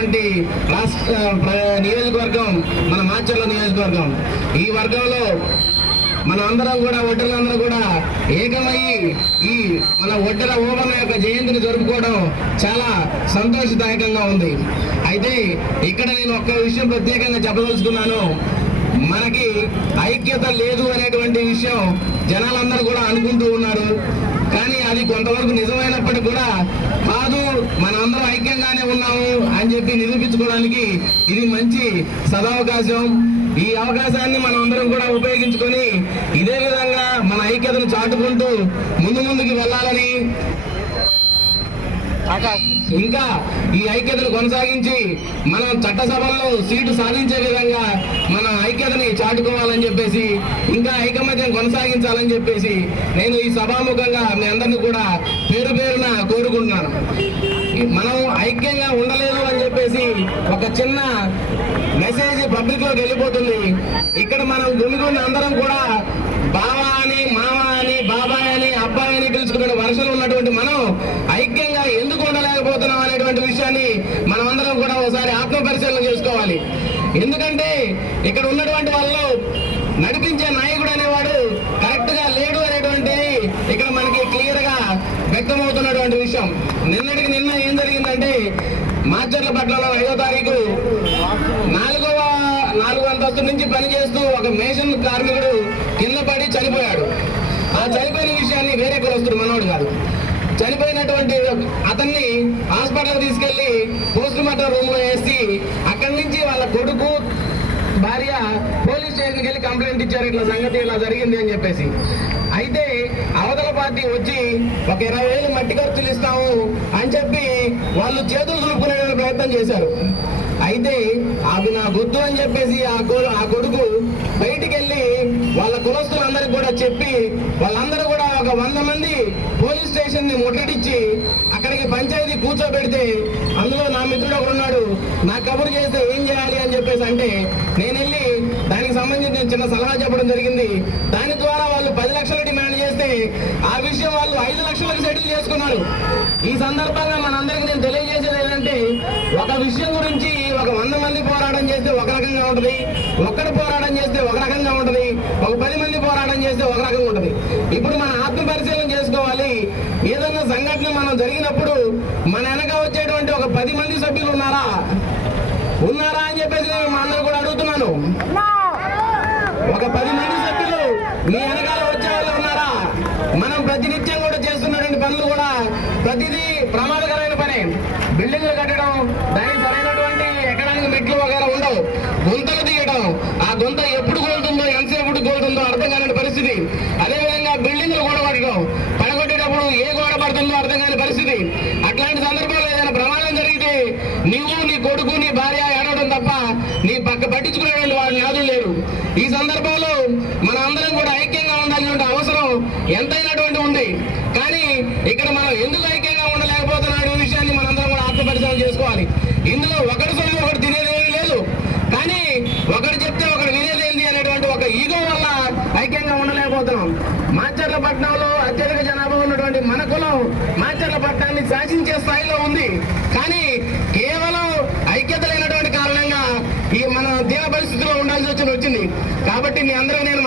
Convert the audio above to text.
ఉన్నటువంటి రాష్ట్ర నియోజకవర్గం మన మాచర్ల నియోజకవర్గం. ఈ వర్గంలో మనం అందరం కూడా ఒడ్డలందరూ కూడా ఏకమయ్యి ఈ మన ఒడ్డల ఓబన్న యొక్క జయంతిని జరుపుకోవడం చాలా సంతోషదాయకంగా ఉంది. అయితే ఇక్కడ నేను ఒక్క విషయం ప్రత్యేకంగా చెప్పదలుచుకున్నాను. మనకి ఐక్యత లేదు అనేటువంటి విషయం జనాలందరూ కూడా అనుకుంటూ ఉన్నారు. కానీ అది కొంతవరకు నిజమైనప్పటికీ కూడా కాదు, మనందరం ఐక్యంగానే ఉన్నాము అని చెప్పి నిరూపించుకోవడానికి ఇది మంచి సదవకాశం. ఈ అవకాశాన్ని మనం అందరం కూడా ఉపయోగించుకొని ఇదే విధంగా మన ఐక్యతను చాటుకుంటూ ముందుకు వెళ్ళాలని, ఇంకా ఈ ఐక్యతను కొనసాగించి మనం చట్టసభల్లో సీటు సాధించే విధంగా మన ఐక్యతని చాటుకోవాలని చెప్పేసి, ఇంకా ఐకమత్యం కొనసాగించాలని చెప్పేసి నేను ఈ సభాముఖంగా మీ అందరినీ కూడా పేరు పేరున కోరుకుంటున్నాను. మనం ఐక్యంగా ఉండలేదు అని చెప్పేసి ఒక చిన్న మెసేజ్ పబ్లిక్ లోకి వెళ్ళిపోతుంది. ఇక్కడ మనం గుమిగుండి అందరం కూడా బావా అని, మామ అని, బాబాయ్ అని, అబ్బాయి అని పిలుచుకునే వరుసలు ఉన్నటువంటి మనం ఐక్యంగా ఎందుకు ఉండలేకపోతున్నాం అనేటువంటి విషయాన్ని మనం అందరం కూడా ఒకసారి ఆత్మ పరిశీలన చేసుకోవాలి. ఎందుకంటే ఇక్కడ ఉన్నటువంటి వాళ్ళు నడిపించే నాయకుడు అనేవాడు కరెక్ట్ గా లేడు అనేటువంటి ఇక్కడ మనకి క్లియర్ గా వ్యక్తమవుతున్నటువంటి విషయం. నిన్నటికి నిన్న ఏం జరిగిందంటే మాచర్లపట్నంలో 5వ తారీఖు 4వ అంతస్తు నుంచి పనిచేస్తూ ఒక మేషన్ కార్మికుడు కింద పడి చనిపోయాడు. ఆ చనిపోయిన విషయాన్ని వేరే కులస్తుడు, మనోడు కాదు, చనిపోయినటువంటి అతన్ని హాస్పిటల్ తీసుకెళ్లి పోస్ట్ మార్టం రూమ్ లో వేసి అక్కడి నుంచి వాళ్ళ కొడుకు భార్య పోలీస్ స్టేషన్కి వెళ్ళి కంప్లైంట్ ఇచ్చారు, ఇట్లా సంగతి ఇలా జరిగింది అని చెప్పేసి. అయితే అవతల పార్టీ వచ్చి ఒక 20,000 మట్టి ఖర్చులు ఇస్తాము అని చెప్పి వాళ్ళు చేతులు దులుపుకునే ప్రయత్నం చేశారు. అయితే అవి నా గుర్తు అని చెప్పేసి ఆ కొడుకు బయటికి వెళ్ళి వాళ్ళ కులస్తులందరికీ కూడా చెప్పి వాళ్ళందరూ కూడా ఒక 100 మంది పోలీస్ స్టేషన్ ని ముట్టడిచ్చి అక్కడికి పంచాయతీ కూర్చోబెడితే అందులో నా మిత్రుడు ఒకడు ఉన్నాడు. నా కబురు చేస్తే ఏం చేయాలి అని చెప్పేసి అంటే నేను వెళ్ళి దానికి సంబంధించిన చిన్న సలహా చెప్పడం జరిగింది. దాని ద్వారా వాళ్ళు 10 లక్షలు డిమాండ్ చేస్తే ఆ విషయం వాళ్ళు 5 లక్షలకు సెటిల్ చేసుకున్నారు. ఈ సందర్భంగా మనందరికీ నేను తెలియజేసేది ఏంటంటే, ఒక విషయం గురించి ఒక 100 మంది పోరాటం చేస్తే ఒక రకంగా ఉంటుంది, ఒక్కడు పోరాటం చేస్తే ఒక రకంగా ఉంటుంది, ఒక 10 మంది పోరాటం చేస్తే ఒక రకంగా ఉంటుంది. ఇప్పుడు మన ఆత్మ పరిశీలన చేసుకోవాలి. ఏదన్నా సంఘటన మనం జరిగినప్పుడు మన వెనక వచ్చేటువంటి ఒక 10 మంది సభ్యులు ఉన్నారా అని చెప్పేసి నేను మా అందరూ కూడా అడుగుతున్నాను. ఒక 10 మంది సభ్యులు మీ వెనకాల వచ్చే వాళ్ళు ఉన్నారా? మనం ప్రతినిత్యం కూడా చేస్తున్నటువంటి పనులు కూడా ప్రతిదీ ప్రమాదకరమైన పనే. బిల్డింగ్లు కట్టడం, దానికి సరైనటువంటి ఎక్కడానికి మెట్లు వగేరా ఉండవు, గుంతలు తీయడం, ఆ గుంత ఎప్పుడు కోలుతుందో ఎంతసేపు కోలుతుందో అర్థం కాని పరిస్థితి. అదేవిధంగా బిల్డింగ్లు కూడా పడడం, పడగొట్టేటప్పుడు ఏ గోడ పడుతుందో అర్థం కాని పరిస్థితి. అట్లాంటి సందర్భాల్లో ఏదైనా ప్రమాదం జరిగితే నీవు, నీ కొడుకు, నీ భార్య ఏడవడం తప్ప నీ పక్క పట్టించుకునేటువంటి వాళ్ళు నాదులు లేరు. ఈ సందర్భంలో మన అందరం కూడా ఐక్యంగా ఉండాల్సిన అవసరం ఎంతైనటువంటి ఉంది. కానీ ఇక్కడ మనం ఎందుకు ఐక్యంగా ఉండలేకపోతున్నాం ఈ విషయాన్ని మనందరం కూడా ఆత్మపరిశీలన చేసుకోవాలి. ఇందులో ఒకటి సొమ్ము ఒకటి తినేదేమీ లేదు, కానీ ఒకటి చెప్తే ఒకటి వినేదేంది అనేటువంటి ఒక ఈగో వల్ల ఐక్యంగా ఉండలేకపోతున్నాం. మాచర్లపట్నంలో అత్యధిక జనాభా ఉన్నటువంటి మన కులం మాచర్లపట్నాన్ని శాసించే స్థాయిలో ఉంది. కానీ కేవలం ఐక్యత లేనటువంటి కారణంగా ఈ మన దీన పరిస్థితిలో ఉండాల్సి వచ్చింది. కాబట్టి మీ అందరూ నేను